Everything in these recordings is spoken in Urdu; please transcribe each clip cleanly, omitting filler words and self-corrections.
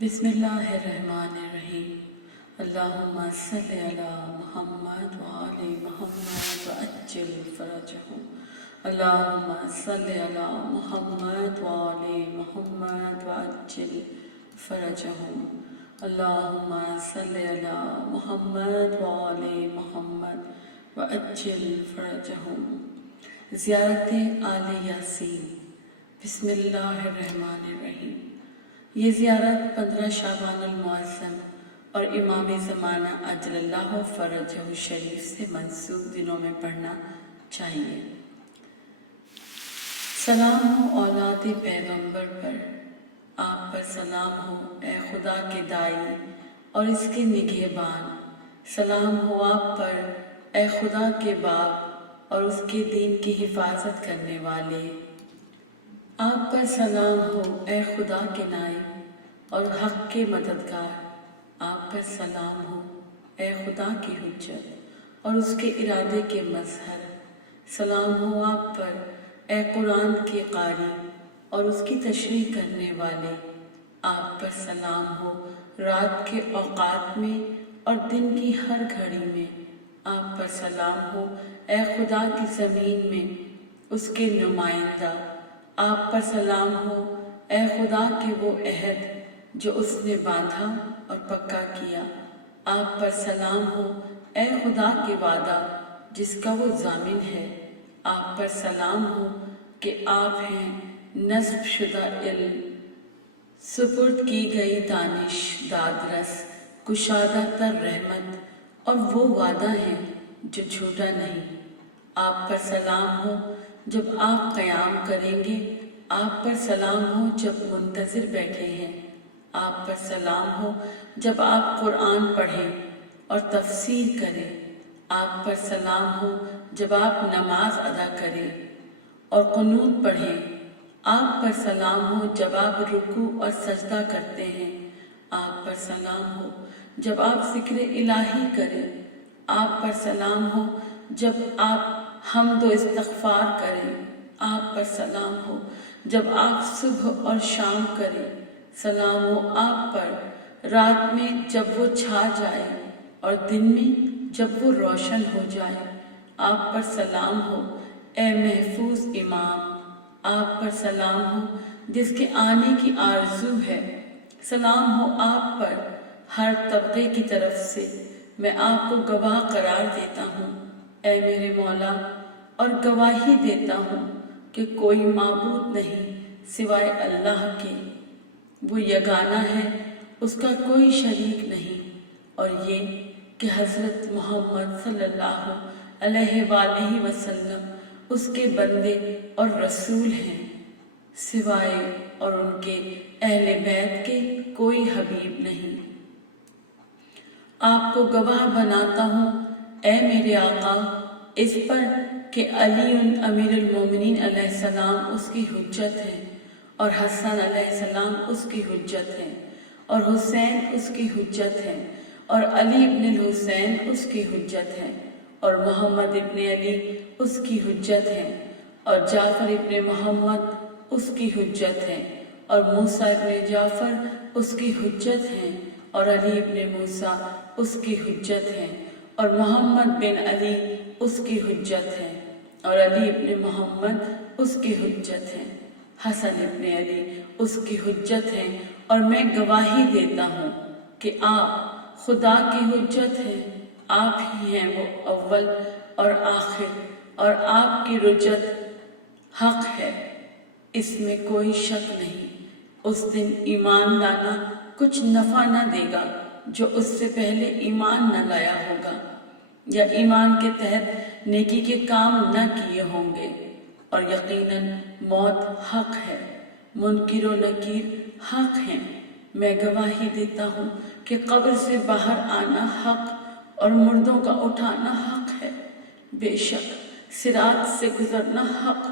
بسم اللہ الرحمن الرحیم اللہم صلی علی محمد وآل محمد وعجل فرجہم اللہم صلی علی محمد وآل محمد وعجل فرجہم اللہم صلی علی محمد وآل محمد وعجل فرجہم۔ زیارت آل یاسین۔ بسم اللہ الرحمن الرحیم۔ یہ زیارت 15 شعبان المعظم اور امام زمانہ عجل اللہ فرجہ شریف سے منسوب دنوں میں پڑھنا چاہیے۔ سلام ہو اولاد پیغمبر پر، آپ پر سلام ہو اے خدا کے دائی اور اس کے نگہبان، سلام ہو آپ پر اے خدا کے باپ اور اس کے دین کی حفاظت کرنے والے، آپ پر سلام ہو اے خدا کے نائب اور حق کے مددگار، آپ پر سلام ہو اے خدا کی حجت اور اس کے ارادے کے مظہر، سلام ہو آپ پر اے قرآن کے قاری اور اس کی تشریح کرنے والے، آپ پر سلام ہو رات کے اوقات میں اور دن کی ہر گھڑی میں، آپ پر سلام ہو اے خدا کی زمین میں اس کے نمائندہ، آپ پر سلام ہو اے خدا کے وہ عہد جو اس نے باندھا اور پکا کیا، آپ پر سلام ہو اے خدا کے وعدہ جس کا وہ ضامن ہے، آپ پر سلام ہو کہ آپ ہیں نصب شدہ علم، سپرد کی گئی دانش، دادرس، کشادہ تر رحمت اور وہ وعدہ ہے جو جھوٹا نہیں، آپ پر سلام ہو جب آپ قیام کریں گے، آپ پر سلام ہو جب منتظر بیٹھے ہیں، آپ پر سلام ہو جب آپ قرآن پڑھیں اور تفسیر کریں، آپ پر سلام ہو جب آپ نماز ادا کریں اور قنوت پڑھیں، آپ پر سلام ہو جب آپ رکوع اور سجدہ کرتے ہیں، آپ پر سلام ہو جب آپ ذکر الہی کریں، آپ پر سلام ہو جب آپ حمد و استغفار کریں، آپ پر سلام ہو جب آپ صبح اور شام کریں، سلام ہو آپ پر رات میں جب وہ چھا جائے اور دن میں جب وہ روشن ہو جائے، آپ پر سلام ہو اے محفوظ امام، آپ پر سلام ہو جس کے آنے کی آرزو ہے، سلام ہو آپ پر ہر طبقے کی طرف سے، میں آپ کو گواہ قرار دیتا ہوں اے میرے مولا، اور گواہی دیتا ہوں کہ کوئی معبود نہیں سوائے اللہ کے، وہ یگانہ ہے، اس کا کوئی شریک نہیں، اور یہ کہ حضرت محمد صلی اللہ علیہ وآلہ وسلم اس کے بندے اور رسول ہیں، سوائے اور ان کے اہل بیت کے کوئی حبیب نہیں۔ آپ کو گواہ بناتا ہوں اے میرے آقا اس پر کہ علی امیر المومنین علیہ السلام اس کی حجت ہے، اور حسن علیہ السلام اس کی حجت ہے، اور حسین اس کی حجت ہے، اور علی ابن الحسین اس کی حجت ہے، اور محمد ابن علی اس کی حجت ہے، اور جعفر ابن محمد اس کی حجت ہے، اور موسیٰ ابن جعفر اس کی حجت ہے، اور علی ابن موسیٰ اس کی حجت ہے، اور محمد بن علی اس کی حجت ہے، اور علی ابن محمد اس کی حجت ہے، حسن ابن علی اس کی حجت ہے، اور میں گواہی دیتا ہوں کہ آپ خدا کی حجت ہیں، آپ ہی ہیں وہ اول اور آخر، اور آپ کی رجت حق ہے، اس میں کوئی شک نہیں۔ اس دن ایمان لانا کچھ نفع نہ دے گا جو اس سے پہلے ایمان نہ لایا ہوگا، یا ایمان کے تحت نیکی کے کام نہ کیے ہوں گے، اور یقیناً موت حق ہے، منکر و نکیر حق ہیں، میں گواہی دیتا ہوں کہ قبر سے باہر آنا حق اور مردوں کا اٹھانا حق ہے، بے شک صراط سے گزرنا حق،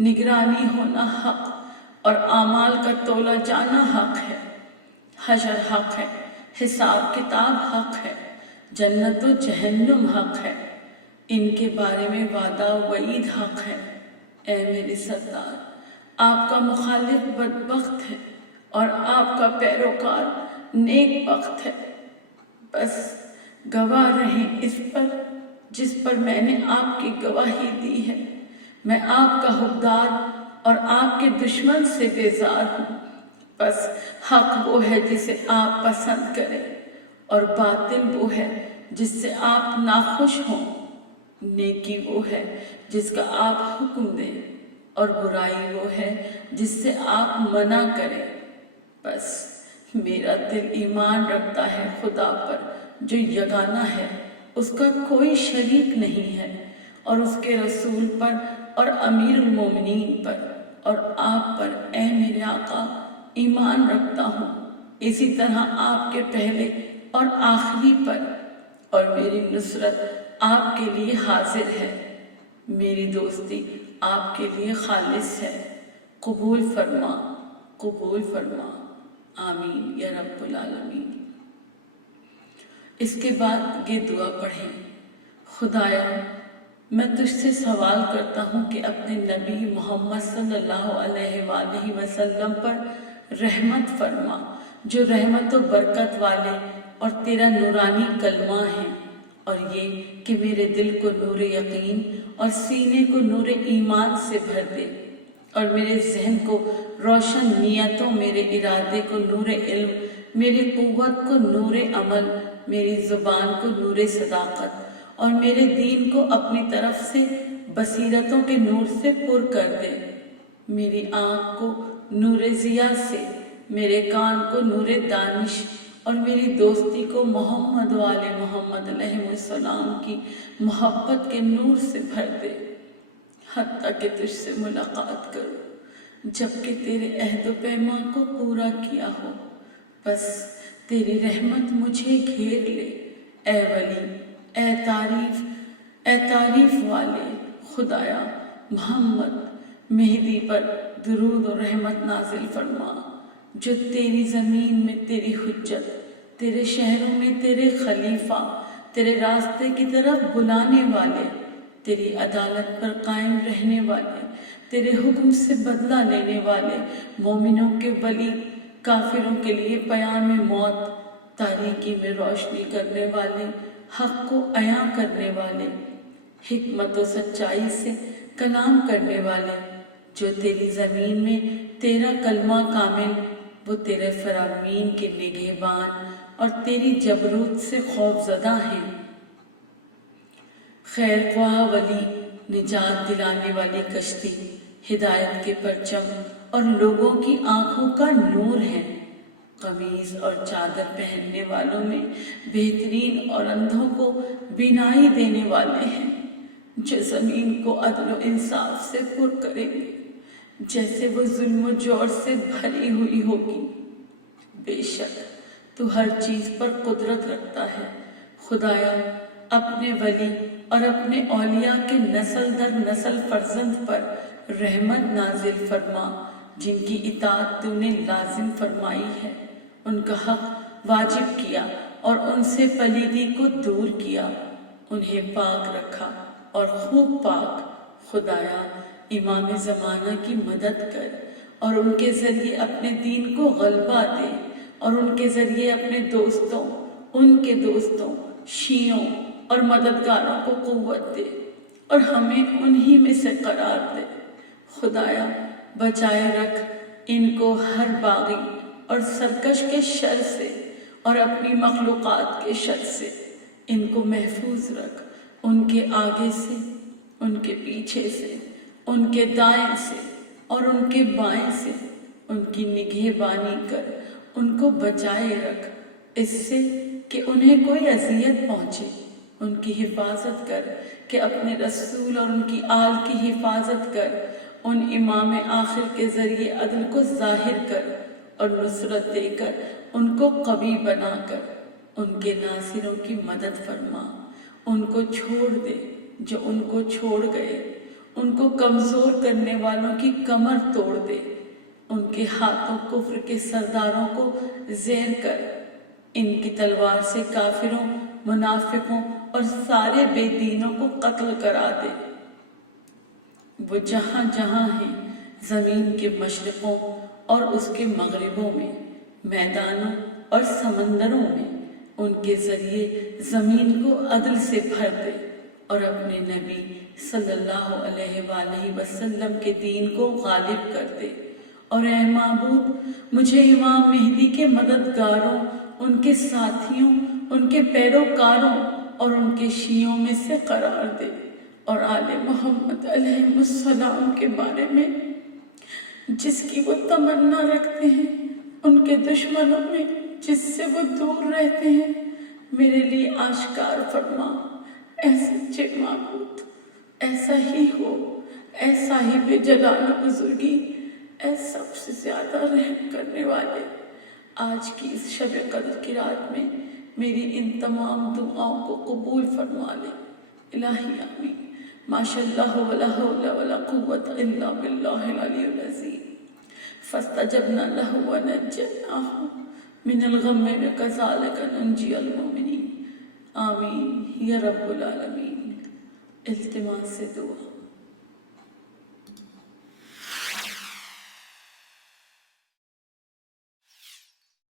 نگرانی ہونا حق، اور اعمال کا تولا جانا حق ہے، حشر حق ہے، حساب کتاب حق ہے، جنت و جہنم حق ہے، ان کے بارے میں وعدہ وعید حق ہے۔ اے میرے سردار، آپ کا مخالف بدبخت ہے، اور آپ کا پیروکار نیک بخت ہے۔ بس گواہ رہیں اس پر جس پر میں نے آپ کی گواہی دی ہے۔ میں آپ کا حقدار اور آپ کے دشمن سے بیزار ہوں۔ بس حق وہ ہے جسے آپ پسند کریں، اور باطل وہ ہے جس سے آپ ناخوش ہوں۔ نیکی وہ ہے جس کا آپ حکم دیں، اور برائی وہ ہے جس سے آپ منع کریں۔ بس میرا دل ایمان رکھتا ہے خدا پر جو یگانہ ہے، اس کا کوئی شریک نہیں ہے، اور اس کے رسول پر اور امیر المومنین پر اور آپ پر اے میرے آقا ایمان رکھتا ہوں، اسی طرح آپ کے پہلے اور آخری پر، اور میری نصرت آپ کے لیے حاضر ہے، میری دوستی آپ کے لیے خالص ہے۔ قبول فرما، قبول فرما، آمین یا رب العالمین۔ اس کے بعد یہ دعا پڑھیں: خدایا میں تجھ سے سوال کرتا ہوں کہ اپنے نبی محمد صلی اللہ علیہ وآلہ وسلم پر رحمت فرما، جو رحمت و برکت والے اور تیرا نورانی کلمہ ہیں، اور یہ کہ میرے دل کو نور یقین اور سینے کو نور ایمان سے بھر دے، اور میرے ذہن کو روشن نیتوں، میرے ارادے کو نور علم، میری قوت کو نور عمل، میری زبان کو نور صداقت، اور میرے دین کو اپنی طرف سے بصیرتوں کے نور سے پر کر دے، میری آنکھ کو نور ضیاء سے، میرے کان کو نور دانش، اور میری دوستی کو محمد و آل محمد علیہ السلام کی محبت کے نور سے بھر دے، حتیٰ کہ تجھ سے ملاقات کروں جبکہ تیرے عہد و پیمان کو پورا کیا ہو۔ بس تیری رحمت مجھے گھیر لے، اے ولی، اے تعریف والے، خدایا محمد مہدی پر درود و رحمت نازل فرما، جو تیری زمین میں تیری حجت، تیرے شہروں میں تیرے خلیفہ، تیرے راستے کی طرف بلانے والے، تیری عدالت پر قائم رہنے والے، تیرے حکم سے بدلہ لینے والے، مومنوں کے ولی، کافروں کے لیے پیام موت، تاریکی میں روشنی کرنے والے، حق کو عیاں کرنے والے، حکمت و سچائی سے کلام کرنے والے، جو تیری زمین میں تیرا کلمہ کامل، وہ تیرے فرامین کے نگہبان اور تیری جبروت سے خوف زدہ ہیں۔ خیر خواہ ولی، نجات دلانے والی کشتی، ہدایت کے پرچم اور لوگوں کی آنکھوں کا نور ہیں، قمیض اور چادر پہننے والوں میں بہترین اور اندھوں کو بینائی دینے والے ہیں، جو زمین کو عدل و انصاف سے پر کریں گے جیسے وہ ظلم و جور سے بھری ہوئی ہوگی۔ بے شک تو ہر چیز پر قدرت رکھتا ہے۔ خدایا اپنے ولی اور اپنے اولیاء کے نسل در نسل فرزند پر رحمت نازل فرما، جن کی اطاعت تو نے لازم فرمائی ہے، ان کا حق واجب کیا اور ان سے پلیدی کو دور کیا، انہیں پاک رکھا اور خوب پاک۔ خدایا امام زمانہ کی مدد کر، اور ان کے ذریعے اپنے دین کو غلبہ دے، اور ان کے ذریعے اپنے دوستوں، ان کے دوستوں، شیعوں اور مددگاروں کو قوت دے، اور ہمیں انہی میں سے قرار دے۔ خدایا بچائے رکھ ان کو ہر باغی اور سرکش کے شر سے، اور اپنی مخلوقات کے شر سے ان کو محفوظ رکھ، ان کے آگے سے، ان کے پیچھے سے، ان کے دائیں سے اور ان کے بائیں سے، ان کی نگہبانی کر، ان کو بچائے رکھ اس سے کہ انہیں کوئی اذیت پہنچے، ان کی حفاظت کر کہ اپنے رسول اور ان کی آل کی حفاظت کر، ان امام آخر کے ذریعے عدل کو ظاہر کر اور نصرت دے کر ان کو قوی بنا کر، ان کے ناصروں کی مدد فرما، ان کو چھوڑ دے جو ان کو چھوڑ گئے، ان کو کمزور کرنے والوں کی کمر توڑ دے، ان کے ہاتھوں کفر کے سرداروں کو زیر کر، ان کی تلوار سے کافروں، منافقوں اور سارے بے دینوں کو قتل کرا دے۔ وہ جہاں جہاں ہیں زمین کے مشرقوں اور اس کے مغربوں میں، میدانوں اور سمندروں میں ان کے ذریعے زمین کو عدل سے بھر دے، اور اپنے نبی صلی اللہ علیہ وآلہ وسلم کے دین کو غالب کر دے۔ اور اے معبود، مجھے امام مہدی کے مددگاروں، ان کے ساتھیوں، ان کے پیروکاروں اور ان کے شیعوں میں سے قرار دے، اور آل محمد علیہ السلام کے بارے میں جس کی وہ تمنا رکھتے ہیں، ان کے دشمنوں میں جس سے وہ دور رہتے ہیں، میرے لیے آشکار فرما۔ اے سچے معبود، ایسا ہی ہو، ایسا ہی بے جلال و بزرگی، اے سب سے زیادہ رحم کرنے والے، آج کی اس شب قدر کی رات میں میری ان تمام دعاؤں کو قبول فرما لے۔ الہی آمین۔ ماشاء اللہ ولا حول ولا قوة الا باللہ العلی العظیم۔ فاستجبنا له ونجيناه من الغم وكذلك ننجي المؤمنین۔ آمین یا رب العالمین۔ التماس دعا۔